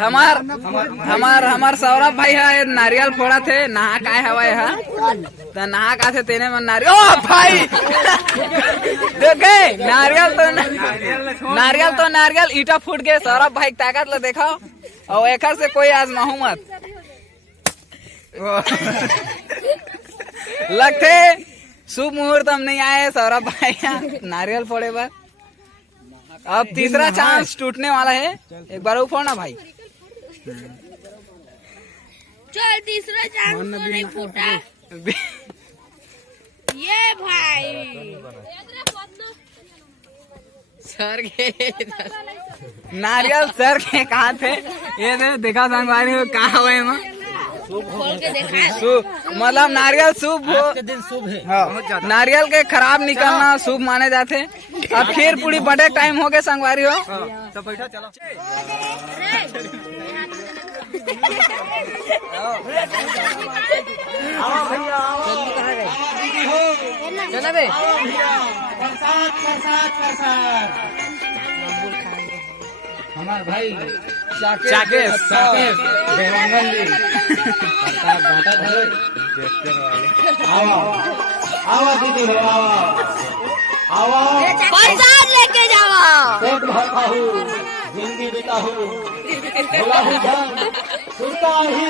हमार सौरभ भाई है नारियल फोड़ा थे नहा काय हवा है तो नहा का थे तेने में नारियल ओ भाई देखे नारियल ईटा फूट गए सौरभ भाई ताकत ले देखो और एकर से कोई आजमाहू मत लगते शुभ मुहूर्त हम नहीं आए सौरभ भाई नारियल फोड़े पर। अब तीसरा चांस टूटने वाला है, एक बार फोड़ना भाई। चल तीसरा चांस तो नहीं फूटा ये भाई सर के नारियल सर के कहा थे ये देखा संगवारी कहा हुए खोल के देखा मतलब नारियल शुभ हो दिन शुभ है। हाँ, नारियल के खराब निकलना शुभ माने जाते। अब खीर पूरी बड़े टाइम हो गए संगवारी हो तो बैठा चलो चला बे हमार भाई चाकेश देवांगन जी घाटा धरे आवा दीदी आवा प्रसाद लेके जावा पेट भरता हूँ जिंदगी बिता हूँ भोला हूँ सुनता ही